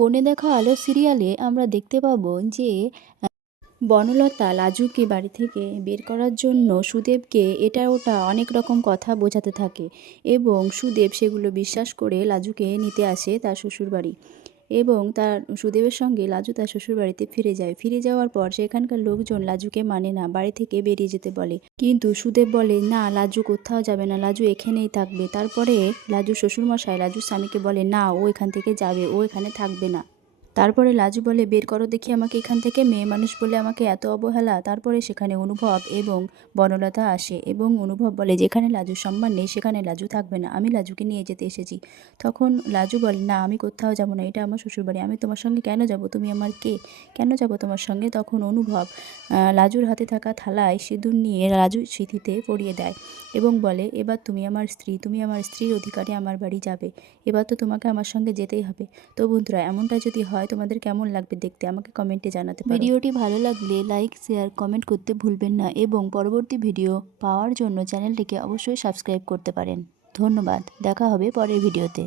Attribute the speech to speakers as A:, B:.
A: কোণে দেখা আলো সিরিয়ালে আমরা দেখতে পাব যে বনলতা লাজুকে বাড়ি থেকে বের করার জন্য সুদেবকে এটা ওটা অনেক রকম কথা বোঝাতে থাকে এবং সুদেব সেগুলো বিশ্বাস করে লাজুকে নিতে আসে তার শ্বশুরবাড়ি। এবং তার সুদেবের সঙ্গে লাজু তার শ্বশুরবাড়িতে ফিরে যায়। ফিরে যাওয়ার পর সেখানকার লোকজন লাজুকে মানে না, বাড়ি থেকে বেরিয়ে যেতে বলে। কিন্তু সুদেব বলে, না, লাজু কোথাও যাবে না, লাজু এখানেই থাকবে। তারপরে লাজু শ্বশুরমশাই লাজুর স্বামীকে বলে, না, ও এখান থেকে যাবে, ও এখানে থাকবে না। তারপরে লাজু বলে, বের করো দেখি আমাকে এখান থেকে। মেয়ে মানুষ বলে, আমাকে এত অবহেলা। তারপরে সেখানে অনুভব এবং বনলতা আসে এবং অনুভব বলে, যেখানে লাজুর সম্মান নেই, সেখানে লাজু থাকবে না। আমি লাজুকে নিয়ে যেতে এসেছি। তখন লাজু বলে, না, আমি কোথাও যাব না। এটা আমার শ্বশুরবাড়ি। আমি তোমার সঙ্গে কেন যাব? তুমি আমার কে? কেন যাব তোমার সঙ্গে? তখন অনুভব লাজুর হাতে থাকা থালায় সিঁদুর নিয়ে লাজু সিঁথিতে পরিয়ে দেয় এবং বলে, এবার তুমি আমার স্ত্রী, তুমি আমার স্ত্রীর অধিকারে আমার বাড়ি যাবে। এবার তো তোমাকে আমার সঙ্গে যেতেই হবে। তো বন্ধুরা, এমনটা যদি হয় তোমাদের কেমন লাগবে দেখতে আমাকে কমেন্টে জানাতে ভিডিওটি ভালো লাগলে লাইক শেয়ার কমেন্ট করতে ভুলবেন না এবং পরবর্তী ভিডিও পাওয়ার জন্য চ্যানেলটিকে অবশ্যই সাবস্ক্রাইব করতে পারেন। ধন্যবাদ, দেখা হবে পরের ভিডিওতে